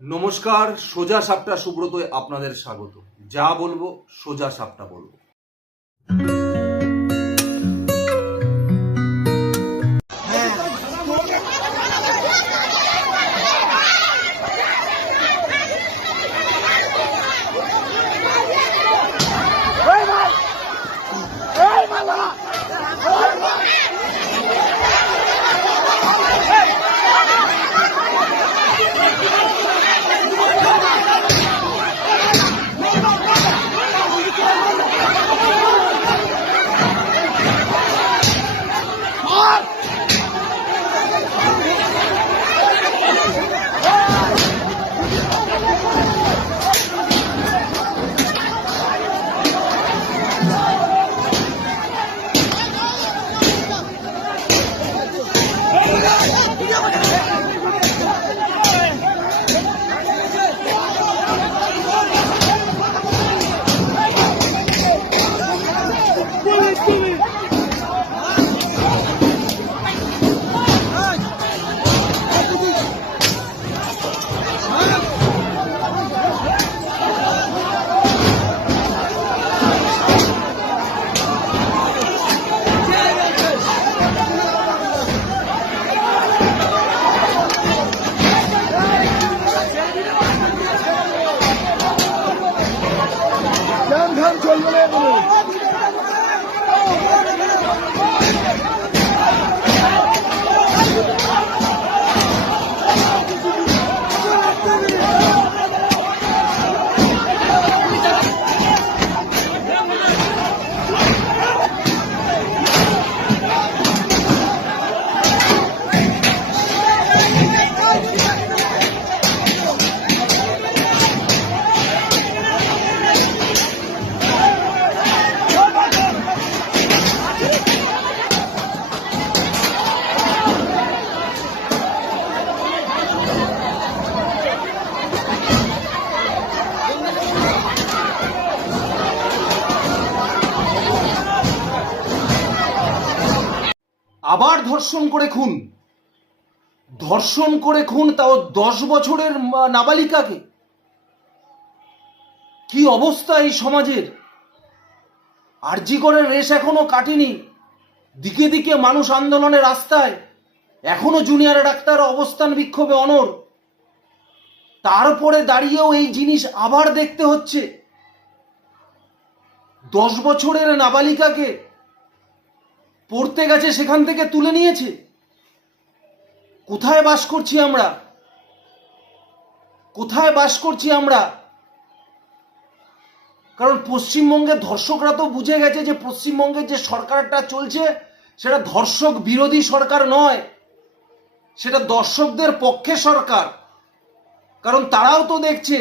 নমস্কার সোজা সাপটা সুব্রতয় আপনাদের স্বাগত। যা বলব সোজা সাপটা বলব। করে খুন। ধর্ষণ করে খুন তাও দশ বছরের নাবালিকাকে। কি অবস্থা এই সমাজের? আরজিকরের রেশ এখনও কাটেনি। দিকে দিকে মানুষ আন্দোলনের রাস্তায়। এখনও জুনিয়র ডাক্তার অবস্থান বিক্ষোভে অনর তারপরে দাঁড়িয়েও এই জিনিস আবার দেখতে হচ্ছে। দশ বছরের নাবালিকাকে পড়তে গেছে সেখান থেকে তুলে নিয়েছে। কোথায় বাস করছি আমরা? কোথায় বাস করছি আমরা? কারণ পশ্চিমবঙ্গের ধর্ষকরা তো বুঝে গেছে যে পশ্চিমবঙ্গের যে সরকারটা চলছে, সেটা ধর্ষক বিরোধী সরকার নয়, সেটা দর্শকদের পক্ষে সরকার। কারণ তারাও তো দেখছে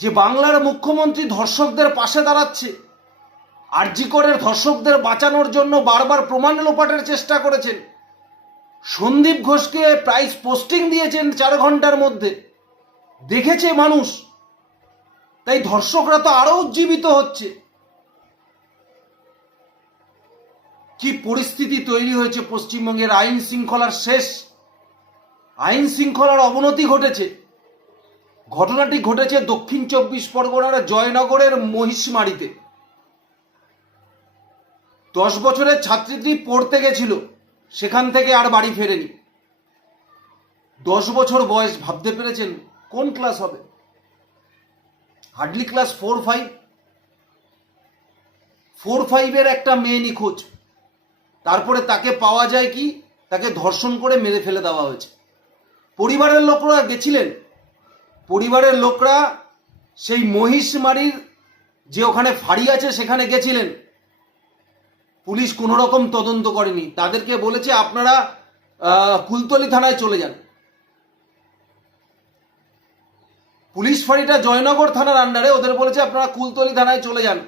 যে বাংলার মুখ্যমন্ত্রী ধর্ষকদের পাশে দাঁড়াচ্ছে। আরজিকরের ধর্ষকদের বাঁচানোর জন্য বারবার প্রমাণ লোপাটের চেষ্টা করেছেন। সন্দীপ ঘোষকে প্রাইস পোস্টিং দিয়েছেন চার ঘণ্টার মধ্যে। দেখেছে মানুষ। তাই ধর্ষকরা তো আরও উজ্জীবিত হচ্ছে। কি পরিস্থিতি তৈরি হয়েছে পশ্চিমবঙ্গের আইন শৃঙ্খলার শেষ। আইন শৃঙ্খলার অবনতি ঘটেছে। ঘটনাটি ঘটেছে দক্ষিণ চব্বিশ পরগনার জয়নগরের মহিষমারিতে। দশ বছরের ছাত্রীটি পড়তে গেছিল, সেখান থেকে আর বাড়ি ফেরেনি। দশ বছর বয়স, ভাবতে পেরেছেন কোন ক্লাস হবে? Hardly class four five. Four ফাইভের একটা মেয়ে নিখোঁজ। তারপরে তাকে পাওয়া যায় কি? তাকে ধর্ষণ করে মেরে ফেলে দেওয়া হয়েছে। পরিবারের লোকরা গেছিলেন। পরিবারের লোকরা সেই মহিষমারির যে ওখানে ফাঁড়ি আছে, সেখানে গেছিলেন। পুলিশ কোনো রকম তদন্ত করেনি। তাদেরকে বলেছে আপনারা কুলতলি থানায় চলে যান। পুলিশ ফাঁড়িটা জয়নগর থানার আন্ডারে ওদের বলেছে আপনারা কুলতলি থানায় চলে যান।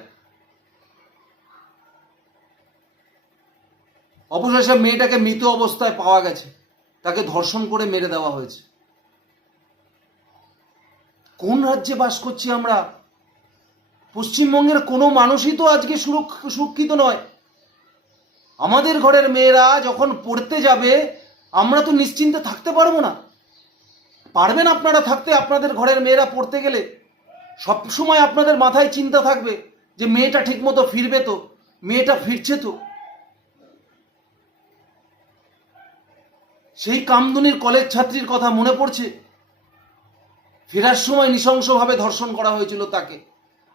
অবশেষে মেয়েটাকে মৃত অবস্থায় পাওয়া গেছে। তাকে ধর্ষণ করে মেরে দেওয়া হয়েছে। কোন রাজ্যে বাস করছি আমরা? পশ্চিমবঙ্গের কোনো মানুষই তো আজকে সুরক্ষ- সুরক্ষিত নয়। আমাদের ঘরের মেয়েরা যখন পড়তে যাবে, আমরা তো নিশ্চিন্তে থাকতে পারব না। পারবেন আপনারা থাকতে আপনাদের ঘরের মেয়েরা পড়তে গেলে? সব সময় আপনাদের মাথায় চিন্তা থাকবে যে মেয়েটা ঠিকমতো ফিরবে তো, মেয়েটা ফিরছে তো। সেই কামদুনির কলেজ ছাত্রীর কথা মনে পড়ছে? ফেরার সময় নৃশংসভাবে ধর্ষণ করা হয়েছিল তাকে।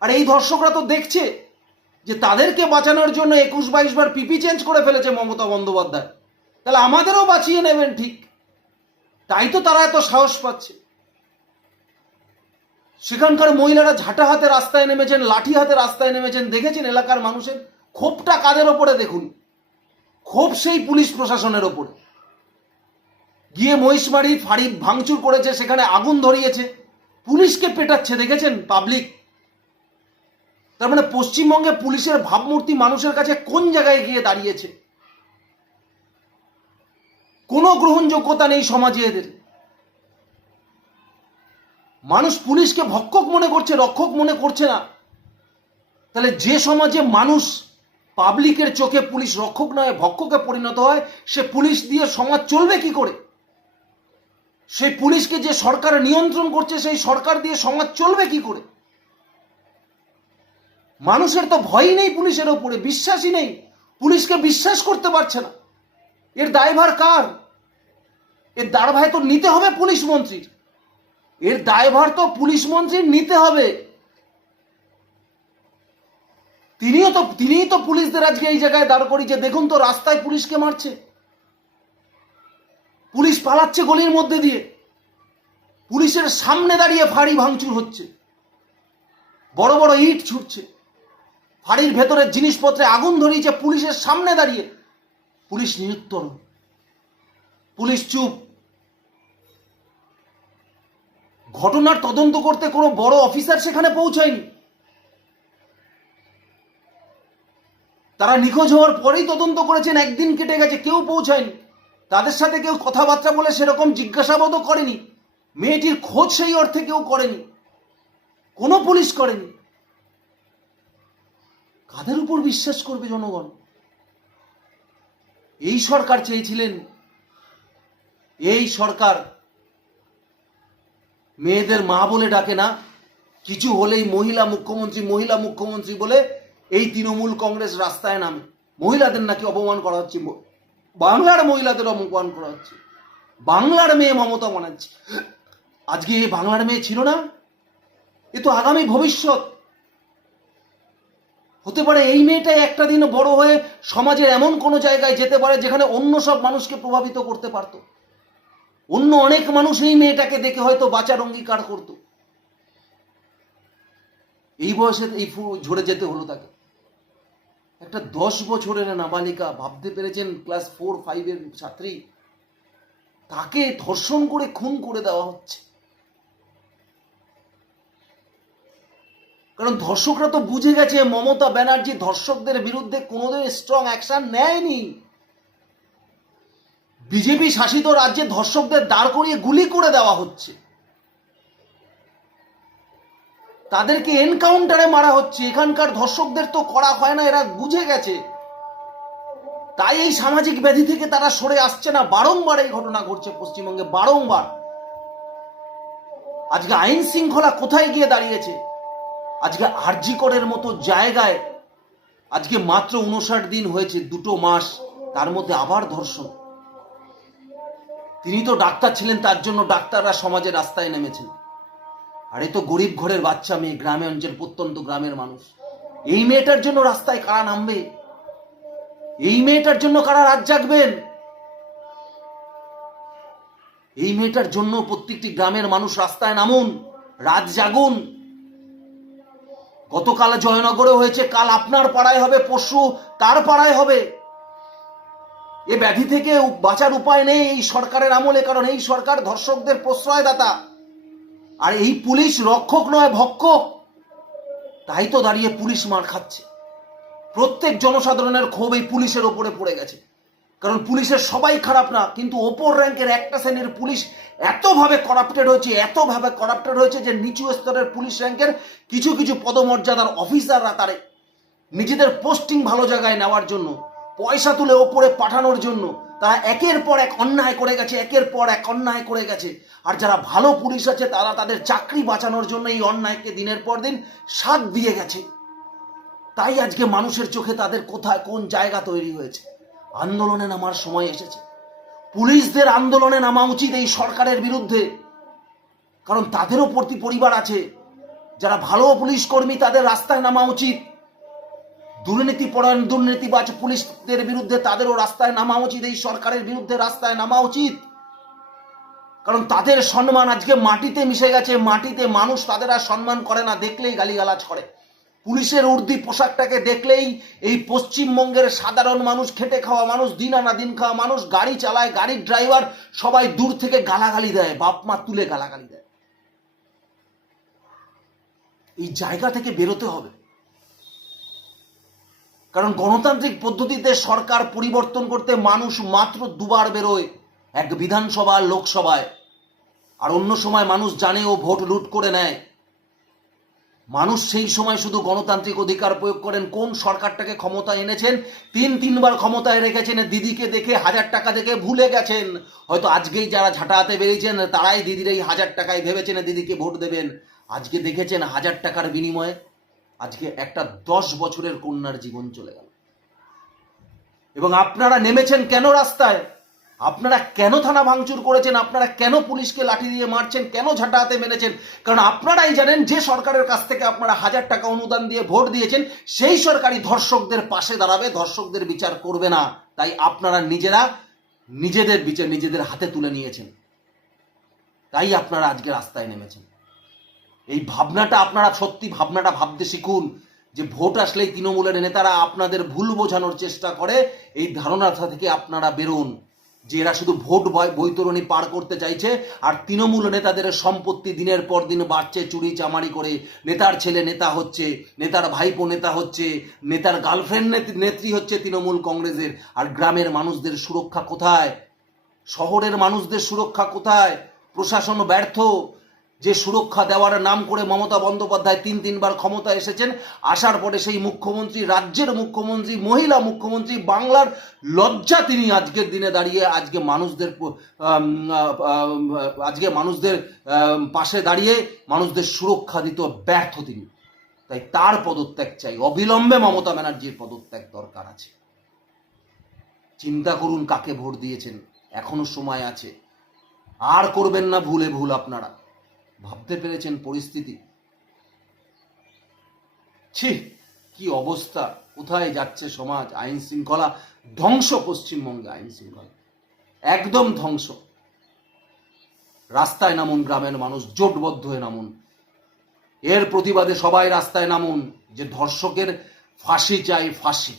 আর এই ধর্ষকরা তো দেখছে। যে তাদেরকে বাঁচানোর জন্য একুশ বাইশ বার পিপি চেঞ্জ করে ফেলেছে মমতা বন্দ্যোপাধ্যায়। তাহলে আমাদেরও বাঁচিয়ে নেবেন ঠিক। তাই তো তারা এত সাহস পাচ্ছে। সেখানকার মহিলারা ঝাঁটা হাতে রাস্তায় নেমেছেন, লাঠি হাতে রাস্তায় নেমেছেন, দেখেছেন এলাকার মানুষের ক্ষোভটা কাদের ওপরে দেখুন? ক্ষোভ সেই পুলিশ প্রশাসনের ওপরে। গিয়ে মহিষমারি ফাঁড়ি ভাঙচুর করেছে, সেখানে আগুন ধরিয়েছে, পুলিশকে পেটাচ্ছে, দেখেছেন পাবলিক তার মানে পশ্চিমবঙ্গে পুলিশের ভাবমূর্তি মানুষের কাছে কোন জায়গায় গিয়ে দাঁড়িয়েছে? কোনো গ্রহণযোগ্যতা নেই সমাজে এদের। মানুষ পুলিশকে ভক্ষক মনে করছে, রক্ষক মনে করছে না। তাহলে যে সমাজে মানুষ পাবলিকের চোখে পুলিশ রক্ষক নয়, ভক্ষকে পরিণত হয়, সে পুলিশ দিয়ে সমাজ চলবে কি করে? সেই পুলিশকে যে সরকার নিয়ন্ত্রণ করছে, সেই সরকার দিয়ে সমাজ চলবে কি করে? মানুষের তো ভয়ই নেই পুলিশের ওপরে, বিশ্বাসই নেই। পুলিশকে বিশ্বাস করতে পারছে না। এর দায়ভার কার? এর দায়ভার তো নিতে হবে পুলিশ মন্ত্রীর। এর দায়ভার তো পুলিশ মন্ত্রীর নিতে হবে। তিনিও তো, তিনিই তো পুলিশদের আজকে এই জায়গায় দাঁড় করি যে, দেখুন তো, রাস্তায় পুলিশকে মারছে। পুলিশ পালাচ্ছে গলির মধ্যে দিয়ে। পুলিশের সামনে দাঁড়িয়ে ফাঁড়ি ভাঙচুর হচ্ছে। বড় বড় ইট ছুটছে। ফাঁড়ির ভেতরের জিনিসপত্রে আগুন ধরিয়েছে, পুলিশের সামনে দাঁড়িয়ে। পুলিশ নিরুত্তর পুলিশ চুপ। ঘটনার তদন্ত করতে কোনো বড় অফিসার সেখানে পৌঁছায়নি। তারা নিখোঁজ হওয়ার পরেই তদন্ত করেছেন, একদিন কেটে গেছে, কেউ পৌঁছায়নি। তাদের সাথে কেউ কথাবার্তা বলে সেরকম জিজ্ঞাসাবাদও করেনি। মেয়েটির খোঁজ সেই অর্থে কেউ করেনি। কোনো পুলিশ করেনি। কাদের উপর বিশ্বাস করবে জনগণ। এই সরকার চেয়েছিলেন, এই সরকার মেয়েদের মা বলে ডাকে না, কিছু হলেই মহিলা মুখ্যমন্ত্রী মহিলা মুখ্যমন্ত্রী বলে এই তৃণমূল কংগ্রেস রাস্তায় নামে। মহিলাদের নাকি অপমান করা হচ্ছে, বাংলার মহিলাদের অপমান করা হচ্ছে। বাংলার মেয়ে মমতা বানাচ্ছে আজকে এই বাংলার মেয়ে ছিল না? এ তো আগামী ভবিষ্যৎ। হতে পারে এই মেয়েটাই একটা দিন বড় হয়ে সমাজের এমন কোনো জায়গায় যেতে পারে যেখানে অন্য সব মানুষকে প্রভাবিত করতে পারত। অন্য অনেক মানুষ এই মেয়েটাকে দেখে হয়তো বাঁচার অঙ্গীকার করত। এই বয়সে এই ফু- ঝরে যেতে হলো তাকে। একটা দশ বছরের নাবালিকা ভাবতে পেরেছেন ক্লাস ফোর, ফাইভের ছাত্রী। তাকে ধর্ষণ করে খুন করে দেওয়া হচ্ছে। কারণ ধর্ষকরা তো বুঝে গেছে মমতা ব্যানার্জি ধর্ষকদের বিরুদ্ধে কোনোদিন স্ট্রং অ্যাকশন নেয়নি। বিজেপি শাসিত রাজ্যে ধর্ষকদের দাঁড় করিয়ে গুলি করে দেওয়া হচ্ছে। তাদেরকে এনকাউন্টারে মারা হচ্ছে। এখানকার ধর্ষকদের তো করা হয় না, এরা বুঝে গেছে। তাই এই সামাজিক ব্যাধি থেকে তারা সরে আসছে না। বারংবার এই ঘটনা ঘটছে পশ্চিমবঙ্গে, বারংবার। আজকে আইন শৃঙ্খলা কোথায় গিয়ে দাঁড়িয়েছে? আজকে আরজিকরের মতো জায়গায় আজকে মাত্র উনষাট দিন হয়েছে, দুটো মাস, তার মধ্যে আবার ধর্ষণ। তিনি তো ডাক্তার ছিলেন, তার জন্য ডাক্তাররা সমাজের রাস্তায় নেমেছেন। আর এ তো গরিব ঘরের বাচ্চা মেয়ে, গ্রামে অঞ্চল, প্রত্যন্ত গ্রামের মানুষ। এই মেয়েটার জন্য রাস্তায় কারা নামবে? এই মেয়েটার জন্য কারা রাত জাগবেন? এই মেয়েটার জন্য প্রত্যেকটি গ্রামের মানুষ রাস্তায় নামুন, রাত জাগুন। গতকাল জয়নগরে হয়েছে, কাল আপনার পাড়ায় হবে, পরশু তার পাড়ায় হবে। এ ব্যাধি থেকে বাঁচার উপায় নেই এই সরকারের আমলে, কারণ এই সরকার ধর্ষকদের প্রশ্রয়দাতা। আর এই পুলিশ রক্ষক নয়, ভক্ষক। তাই তো দাঁড়িয়ে পুলিশ মার খাচ্ছে। প্রত্যেক জনসাধারণের ক্ষোভ এই পুলিশের ওপরে পড়ে গেছে। কারণ পুলিশের সবাই খারাপ না, কিন্তু ওপর র্যাঙ্কের একটা শ্রেণির পুলিশ এতভাবে করাপ্টেড হয়েছে, এতভাবে করাপ্টেড হয়েছে যে নিচু স্তরের পুলিশ র্যাঙ্কের কিছু কিছু পদমর্যাদার অফিসাররা তারে নিজেদের পোস্টিং ভালো জায়গায় নেওয়ার জন্য, পয়সা তুলে ওপরে পাঠানোর জন্য, তারা একের পর এক অন্যায় করে গেছে, একের পর এক অন্যায় করে গেছে। আর যারা ভালো পুলিশ আছে, তারা তাদের চাকরি বাঁচানোর জন্য এই অন্যায়কে দিনের পর দিন সাথ দিয়ে গেছে। তাই আজকে মানুষের চোখে তাদের কোথায়, কোন জায়গা তৈরি হয়েছে? আন্দোলনে নামার সময় এসেছে। পুলিশদের আন্দোলনে নামা উচিত এই সরকারের বিরুদ্ধে। কারণ তাদেরও প্রতি পরিবার আছে। যারা ভালো পুলিশ কর্মী তাদের রাস্তায় নামা উচিত। দুর্নীতি পরায়ণ, দুর্নীতিবাজ পুলিশদের বিরুদ্ধে তাদেরও রাস্তায় নামা উচিত। এই সরকারের বিরুদ্ধে রাস্তায় নামা উচিত। কারণ তাদের সম্মান আজকে মাটিতে মিশে গেছে। মাটিতে মানুষ তাদের আর সম্মান করে না, দেখলেই গালিগালাজ করে। পুলিশের উর্দি পোশাকটাকে দেখলেই এই পশ্চিমবঙ্গের সাধারণ মানুষ, খেটে খাওয়া মানুষ দিন আনা দিন খাওয়া মানুষ, গাড়ি চালায়, গাড়ির ড্রাইভার সবাই দূর থেকে গালাগালি দেয়, বাপ মা তুলে গালাগালি দেয়। এই জায়গা থেকে বেরোতে হবে। কারণ গণতান্ত্রিক পদ্ধতিতে সরকার পরিবর্তন করতে মানুষ মাত্র দুবার বেরোয় এক বিধানসভা, লোকসভায়। আর অন্য সময় মানুষ জানে ও ভোট লুট করে নেয়। মানুষ সেই সময় শুধু গণতান্ত্রিক অধিকার প্রয়োগ করেন, কোন সরকারটাকে ক্ষমতা এনেছেন? তিন তিনবার ক্ষমতায় রেখেছেন, দিদিকে দেখে হাজার টাকা দেখে ভুলে গেছেন। হয়তো আজকেই যারা ঝাঁটাতে বেরিয়েছেন, তারাই দিদির এই হাজার টাকায় ভেবেছেন দিদিকে ভোট দেবেন। আজকে দেখেছেন হাজার টাকার বিনিময়ে আজকে একটা দশ বছরের কন্যার জীবন চলে গেল। এবং আপনারা নেমেছেন কেন রাস্তায়? আপনারা কেন থানা ভাঙচুর করেছেন? আপনারা কেন পুলিশকে লাঠি দিয়ে মারছেন? কেন ঝাঁটাতে মেরেছেন? কারণ আপনারাই জানেন, যে সরকারের কাছ থেকে আপনারা হাজার টাকা অনুদান দিয়ে ভোট দিয়েছেন, সেই সরকারি ধর্ষকদের পাশে দাঁড়াবে, ধর্ষকদের বিচার করবে না। তাই আপনারা নিজেরা নিজেদের বিচার নিজেদের হাতে তুলে নিয়েছেন। তাই আপনারা আজকে রাস্তায় নেমেছেন। এই ভাবনাটা আপনারা সত্যি ভাবনাটা ভাবতে শিখুন যে ভোট আসলেই তৃণমূলের নেতারা আপনাদের ভুল বোঝানোর চেষ্টা করে, এই ধারণাটা থেকে আপনারা বেরোন। যে এরা শুধু ভোট বৈতরণী পার করতে চাইছে, আর তৃণমূল নেতাদের সম্পত্তি দিনের পর দিন বাড়ছে, চুরি চামারি করে। নেতার ছেলে নেতা হচ্ছে, নেতার ভাইপো নেতা হচ্ছে, নেতার গার্লফ্রেন্ড নেত্রী হচ্ছে তৃণমূল কংগ্রেসের। আর গ্রামের মানুষদের সুরক্ষা কোথায়? শহরের মানুষদের সুরক্ষা কোথায়? প্রশাসন ব্যর্থ যে সুরক্ষা দেওয়ার নাম করে মমতা বন্দ্যোপাধ্যায় তিন তিনবার ক্ষমতা এসেছেন, আসার পরে সেই মুখ্যমন্ত্রী, রাজ্যের মুখ্যমন্ত্রী, মহিলা মুখ্যমন্ত্রী, বাংলার লজ্জা তিনি আজকের দিনে দাঁড়িয়ে, আজকে মানুষদের আজকে মানুষদের পাশে দাঁড়িয়ে মানুষদের সুরক্ষা দিত ব্যর্থ তিনি। তাই তার পদত্যাগ চাই। অবিলম্বে মমতা ব্যানার্জির পদত্যাগ দরকার আছে। চিন্তা করুন কাকে ভোট দিয়েছেন। এখনও সময় আছে। আর করবেন না ভুলে ভুল আপনারা। ভাবতে পেরেছেন পরিস্থিতি? ছি, কি অবস্থা? কোথায় যাচ্ছে সমাজ? আইন শৃঙ্খলা ধ্বংস পশ্চিমবঙ্গে আইন শৃঙ্খলা। একদম ধ্বংস। রাস্তায় নামুন, গ্রামের মানুষ জোটবদ্ধ হয়ে নামুন। এর প্রতিবাদে সবাই রাস্তায় নামুন, যে ধর্ষকের ফাঁসি চাই, ফাঁসি।